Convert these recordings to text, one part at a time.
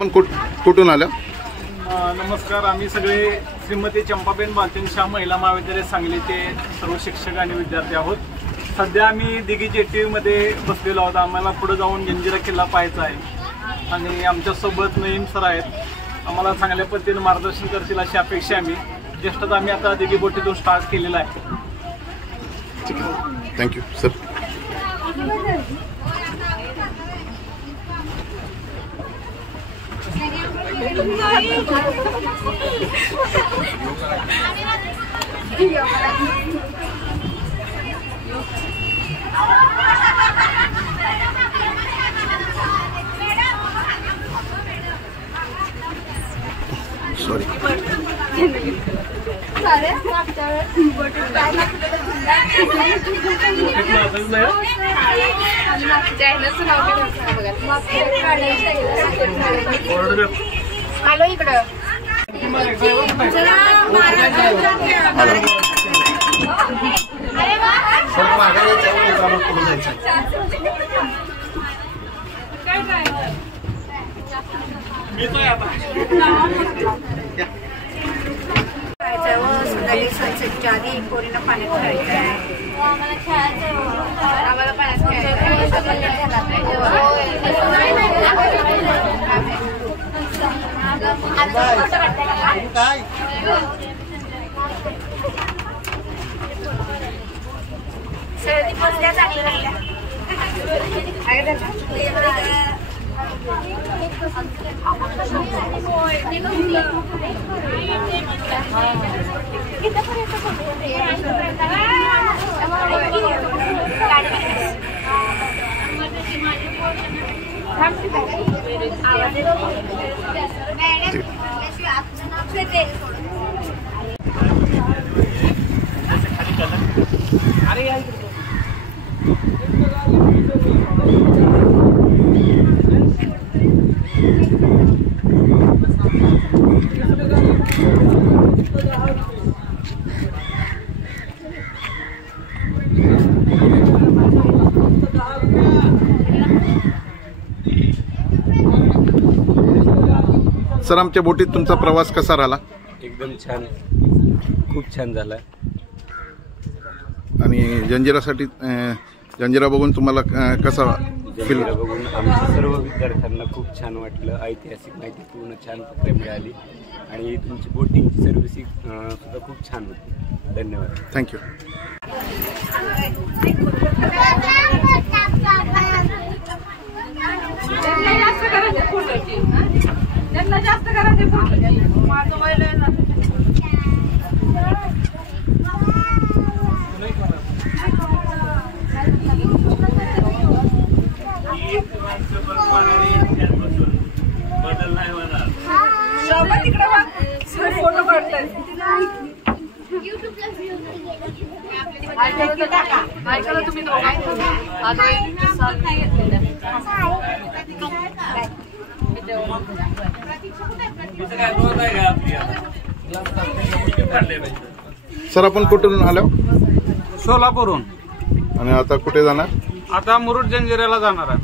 पण कुठून आल्या? नमस्कार, आम्ही सगळे श्रीमती चंपाबेन बालचंद शाह महिला महाविद्यालय सांगलीचे सर्व शिक्षक आणि विद्यार्थी आहोत। सध्या आम्ही दिघी जेटीमध्ये बसलेलो आहोत। आम्हाला पुढे जाऊन जंजिरा किल्ला पाहायचा आहे आणि आमच्यासोबत नईम सर आहेत। आम्हाला चांगल्या पद्धतीने मार्गदर्शन करतील अशी अपेक्षा आम्ही ज्येष्ठता आम्ही आता दिघी बोटीतून स्टार्ट केलेला आहे। Thank you sir. सॉरी हॅलो इकडं सनसेटच्या आधी पोरीनं पाण्यात खेळायचं आहे। आम्हाला पाण्यात सर्दी बसल्या चांगली राहिल्या सर, आमच्या बोटीत तुमचा प्रवास कसा राहिला? एकदम छान, खूप छान झाला। आणि जंजिरासाठी जंजिरा बघून तुम्हाला कसा फील? बघून आमच्या सर्व विद्यार्थ्यांना खूप छान वाटलं। ऐतिहासिक माहिती पूर्ण छान प्रकारे मिळाली आणि तुमची बोटिंगची सर्व्हिसिंग सुद्धा खूप छान होती। धन्यवाद। थँक्यू। जास्त करायचे माझं वय ना बदल नाही होणार। फोटो काढताय तुम्ही सर, आपण कुठून आलो? सोलापूरहून। आणि आता कुठे जाणार? आता मुरुड जंजिऱ्याला जाणार आहे।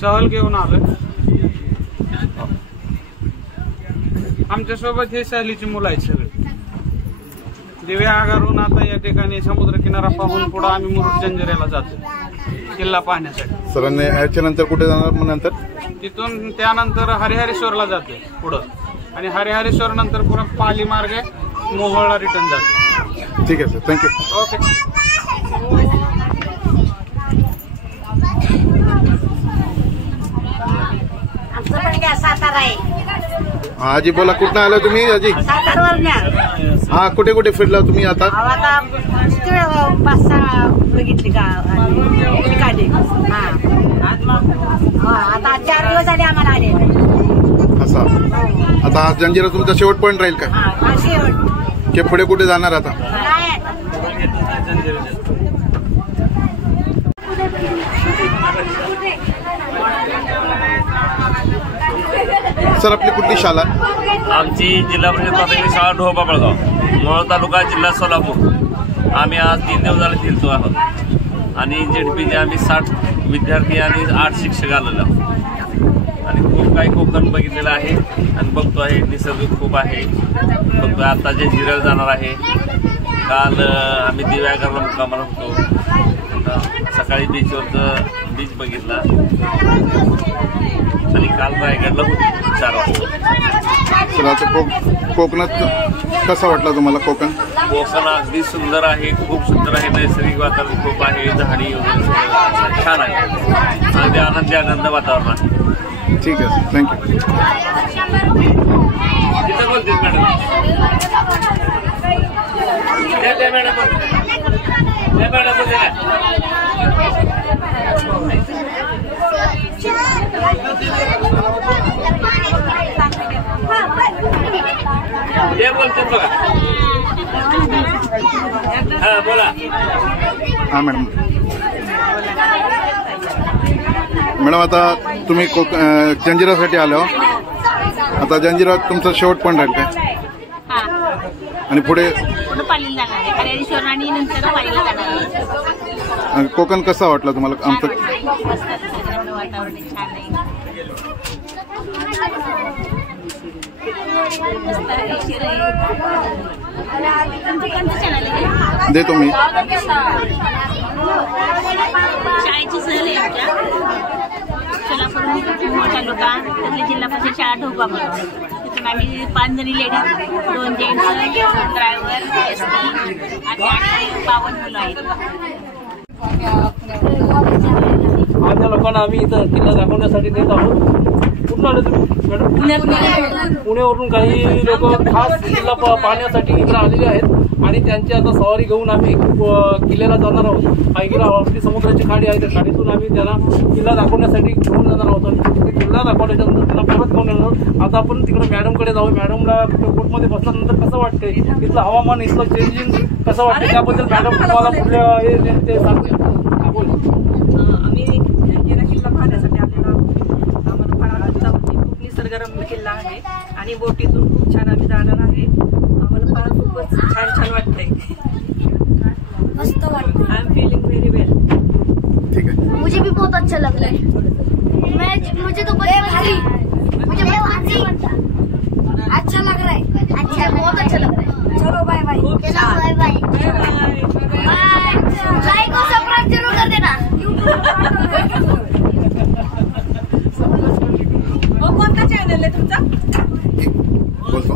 सहल घेऊन आलोय। आमच्या सोबत हे सहलीची मुलं आहेत सगळे। दिव्या आगारून आता या ठिकाणी समुद्र किनारा पाहून पुढे आम्ही मुरुड जंजिऱ्याला जातो किल्ला पाहण्यासाठी। सरांनी याच्या नंतर कुठे जाणार? मग नंतर तिथून त्यानंतर हरिहरेश्वरला जातो पुढं आणि हरिहरेश्वर नंतर पुन्हा पाली मार्गे मोहोळला रिटर्न जातो। ठीक आहे सर, थँक्यू। ओके। सातारा आहे। आजी बोला, कुठं आला तुम्ही? आजी हा, कुठे कुठे फिरला तुम्ही? आता 5-6 बघितली का? आता 4 दिवस झाले आम्हाला आले। असा आता हा जंजिरा तुमचा शेवट पॉईंट राहील का? शेवट की पुढे कुठे जाणार आता? सर, आपली कुठली शाळा? आमची जिल्हा परिषद प्राथमिक शाळा ढोबा बळगाव, मोहोळ तालुका, जिल्हा सोलापूर। आम्ही आज 3 दिवस झाले फिरतो आहोत आणि जेडपीचे आम्ही 60 विद्यार्थी आणि 8 शिक्षक आलेलो आहोत आणि खूप काही कोकण बघितलेलं आहे आणि बघतो आहे. निसर्ग खूप आहे. बघतोय आता जंजिऱ्याला जाणार आहे. काल आम्ही दिव्यागरला मुक्कामाला होतो. सकाळी बीच बघितला आणि काल रायगडला होतो 4 वाजता. तर आता कोकणात कसा वाटला तुम्हाला? कोकण अगदी सुंदर आहे. खूप सुंदर आहे. नैसर्गिक वातावरण खूप आहे. झाडी वगैरे छान आहे. अगदी आनंद वातावरण आहे. ठीक आहे सर, थँक्यू. तिथं बोलते मॅडम. ते बोलते बघा. हा बोला. हां मॅडम. मॅडम आता तुम्ही जंजिरासाठी आलो. आता जंजिरात तुमचा शेवट पण राहील काय? आणि पुढे पालीला जाणार आहे. कल्याणेश्वर आणि नंतर पालीला जाणार आहे. कोकण कसा वाटला तुम्हाला? आमचं वातावरण छान आहे. मस्त आहे. कोणतं चॅनल आहे? देतो मी. शाळेची सहल आहे आमच्या सोलापूर तालुका त्यातली जिल्हा परिषद शाळा ढोबापूर. तिथून आम्ही 5 जणी लेडीज, 2 जेंट्स, ड्रायव्हर, एसटी आणि 52 मुलं आहेत. आज या लोकांना आम्ही इथं किल्ला दाखवण्यासाठी नेत आहोत. कुठून आले तुम्ही मॅडम? पुण्यावरून काही लोक खास किल्ला पाहण्यासाठी इकडे आलेले आहेत आणि त्यांची आता सवारी घेऊन आम्ही किल्ल्याला जाणार आहोत. हा किल्ला आपली समुद्राची खाडी आहे. त्या खाडीतून आम्ही त्याला किल्ला दाखवण्यासाठी घेऊन जाणार आहोत आणि तिथे किल्ला दाखवल्याच्या नंतर त्याला परत घेऊन येणार आहोत. आता आपण तिकडे मॅडमकडे जाऊ. मॅडमला बोटमध्ये बसल्यानंतर कसं वाटतंय, इथलं हवामान, इथलं चेंजिंग कसं वाटतं त्याबद्दल मॅडम तुम्हाला कुठल्या ते सांगते. आम्ही जंजिरा किल्ला पाहण्यासाठी आलेलो आहोत. आम्हाला फार खूप निसर्गरम्य किल्ला आहे आणि बोटीतून खूप छान आम्ही जाणार आहे. आम्हाला फार खूपच छान वाटतंय. मस्त वाटतं. आय एम फीलिंग व्हेरी वेल. ठीक है. मुझे भी बहुत अच्छा लग रहा है. मुझे तो मुझे अच्छा लग रहा है. अच्छा, बहुत अच्छा लग रहा है. चलो bye bye. Bye bye. Like और सब्सक्राइब जरूर कर देना. कोणता चॅनल आहे तुमचा? बोलतो.